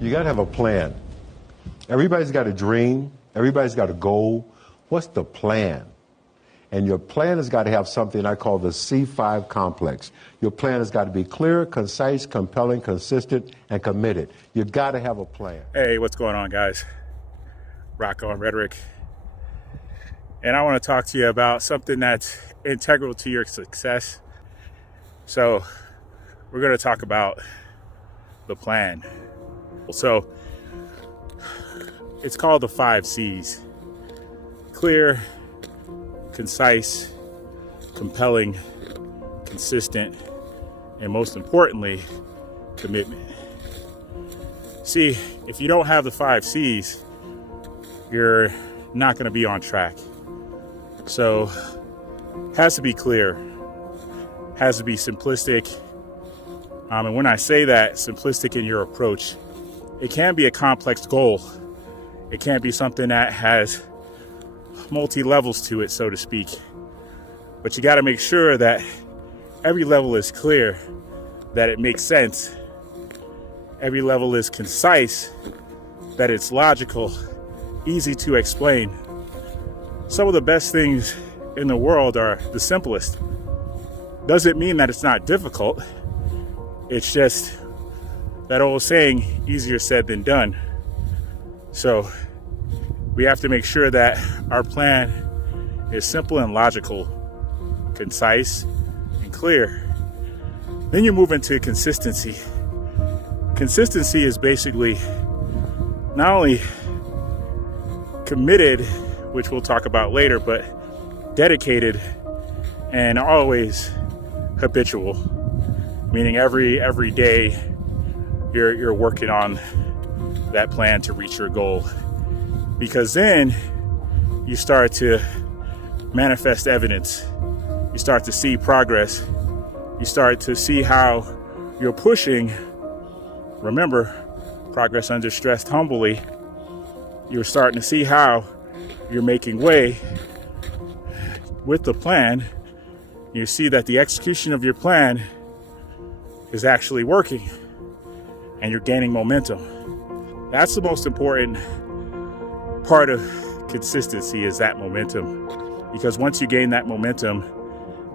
You got to have a plan. Everybody's got a dream. Everybody's got a goal. What's the plan? And your plan has got to have something I call the C5 complex. Your plan has got to be clear, concise, compelling, consistent, and committed. You got to have a plan. Hey, what's going on, guys? Rock on Rhetoric. And I want to talk to you about something that's integral to your success. So we're going to talk about the plan. So it's called the 5 C's. Clear, concise, compelling, consistent, and most importantly, commitment. See, if you don't have the 5 C's, you're not going to be on track. So, has to be clear, has to be simplistic. And when I say that, simplistic in your approach, it can be a complex goal. It can't be something that has multi-levels to it, so to speak. But you got to make sure that every level is clear, that it makes sense. Every level is concise, that it's logical, easy to explain. Some of the best things in the world are the simplest. Doesn't mean that it's not difficult. It's just that old saying, easier said than done. So we have to make sure that our plan is simple and logical, concise and clear. Then you move into consistency. Consistency is basically not only committed, which we'll talk about later, but dedicated and always habitual, meaning every day you're working on that plan to reach your goal. Because then you start to manifest evidence. You start to see progress. You start to see how you're pushing. Remember, progress under stress humbly. You're starting to see how you're making way with the plan. You see that the execution of your plan is actually working and you're gaining momentum. That's the most important part of consistency, is that momentum. Because once you gain that momentum,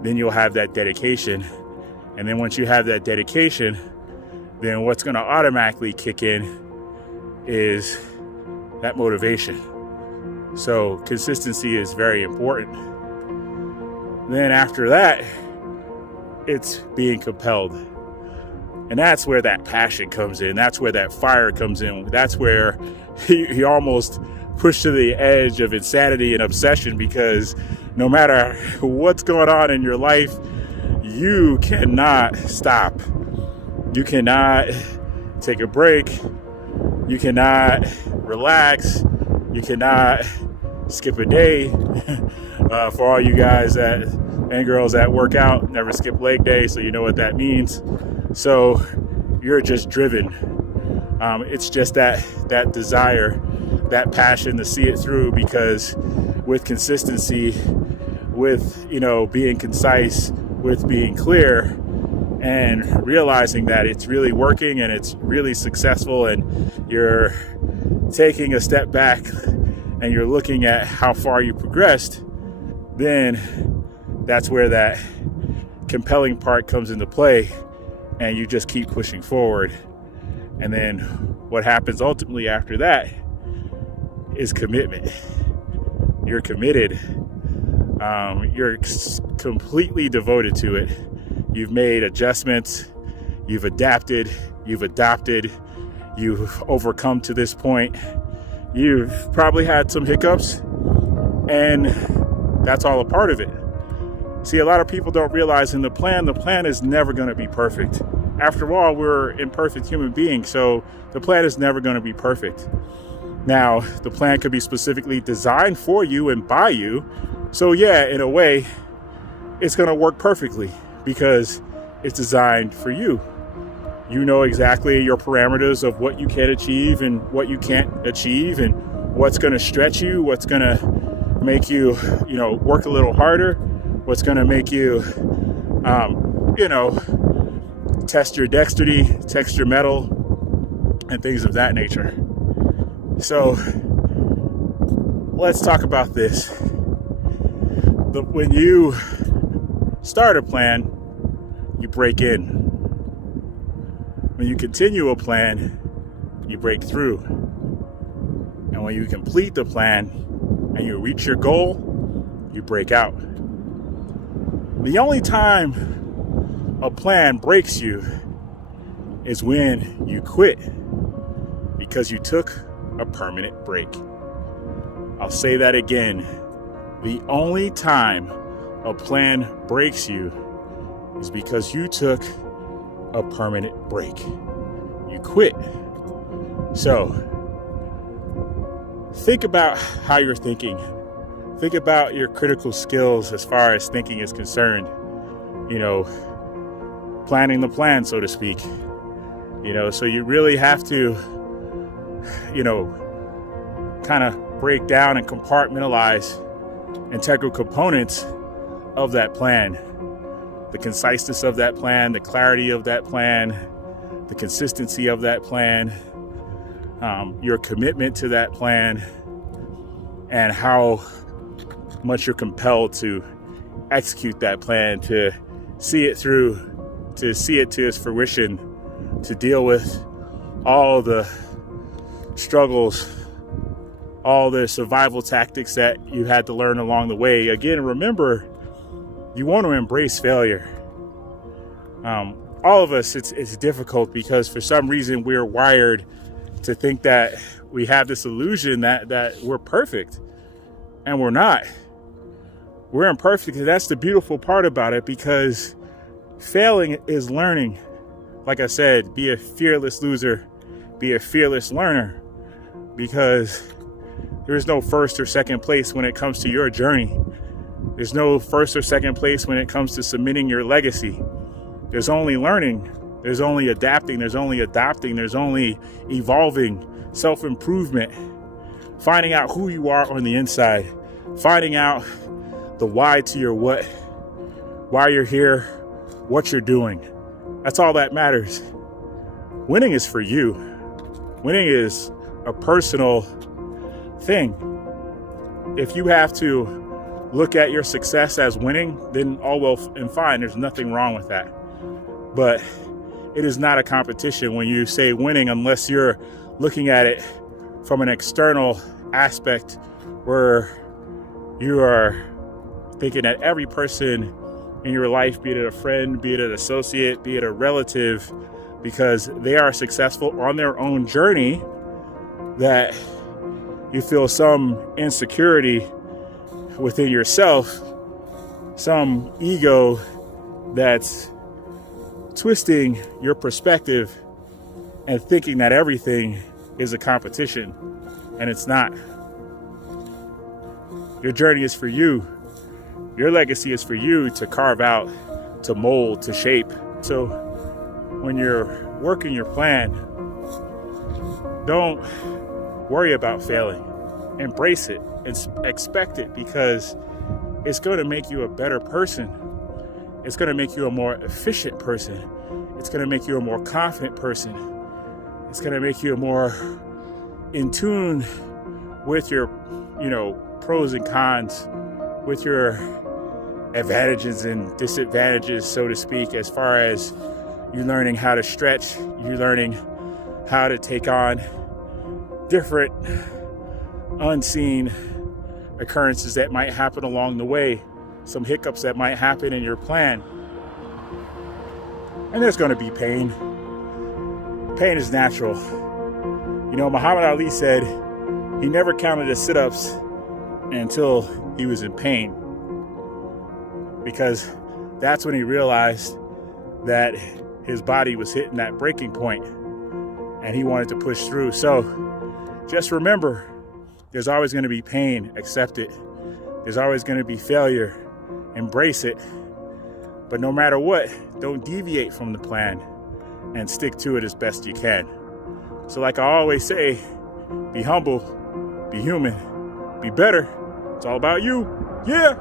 then you'll have that dedication. And then once you have that dedication, then what's going to automatically kick in is that motivation. So consistency is very important. Then after that, it's being compelled. And that's where that passion comes in. That's where that fire comes in. That's where you almost push to the edge of insanity and obsession, because no matter what's going on in your life, you cannot stop. You cannot take a break. You cannot relax. You cannot skip a day. For all you guys and girls that work out, never skip leg day, so you know what that means. So you're just driven. It's just that desire, that passion to see it through, because with consistency, with being concise, with being clear, and realizing that it's really working and it's really successful, and you're taking a step back and you're looking at how far you progressed, then that's where that compelling part comes into play, and you just keep pushing forward. And then what happens ultimately after that is commitment. You're committed. You're completely devoted to it. You've made adjustments. You've adapted. You've adopted. You've overcome to this point. You've probably had some hiccups, and that's all a part of it. See, a lot of people don't realize the plan is never going to be perfect. After all, we're imperfect human beings, so the plan is never going to be perfect. Now, the plan could be specifically designed for you and by you. So yeah, in a way, it's going to work perfectly because it's designed for you. You know exactly your parameters of what you can achieve and what you can't achieve, and what's going to stretch you, what's going to make you, work a little harder, what's going to make you, test your dexterity, test your mettle, and things of that nature. So let's talk about this. When you start a plan, you break in. When you continue a plan, you break through. And when you complete the plan and you reach your goal, you break out. The only time a plan breaks you is when you quit because you took a permanent break. I'll say that again. The only time a plan breaks you is because you took a permanent break. You quit. So, think about how you're thinking. Think about your critical skills as far as thinking is concerned. Planning the plan, so to speak. So you really have to, kind of break down and compartmentalize integral components of that plan. The conciseness of that plan, the clarity of that plan, the consistency of that plan, your commitment to that plan, and how much you're compelled to execute that plan, to see it through, to see it to its fruition, to deal with all the struggles, all the survival tactics that you had to learn along the way. Again, remember, you want to embrace failure. All of us, it's difficult because for some reason we're wired to think that we have this illusion that we're perfect, and we're not. We're imperfect, and that's the beautiful part about it, because failing is learning. Like I said, be a fearless loser, be a fearless learner, because there's no first or second place when it comes to your journey. There's no first or second place when it comes to submitting your legacy. There's only learning. There's only adapting. There's only adopting. There's only evolving, self-improvement, finding out who you are on the inside, finding out the why to your what, why you're here, what you're doing. That's all that matters. Winning is for you. Winning is a personal thing. If you have to look at your success as winning, then all well and fine. There's nothing wrong with that. But it is not a competition when you say winning, unless you're looking at it from an external aspect where you are thinking that every person in your life, be it a friend, be it an associate, be it a relative, because they are successful on their own journey, that you feel some insecurity within yourself, some ego that's twisting your perspective and thinking that everything is a competition, and it's not. Your journey is for you. Your legacy is for you to carve out, to mold, to shape. So when you're working your plan, don't worry about failing. Embrace it and expect it, because it's going to make you a better person. It's going to make you a more efficient person. It's going to make you a more confident person. It's going to make you a more in tune with your, pros and cons, with your advantages and disadvantages, so to speak, as far as you learning how to stretch, you learning how to take on different unseen occurrences that might happen along the way, some hiccups that might happen in your plan. And there's going to be pain. Pain is natural. Muhammad Ali said he never counted his sit-ups until he was in pain, because that's when he realized that his body was hitting that breaking point and he wanted to push through. So just remember, there's always going to be pain. Accept it. There's always going to be failure. Embrace it. But no matter what, don't deviate from the plan and stick to it as best you can. So like I always say, be humble, be human, be better. It's all about you. Yeah.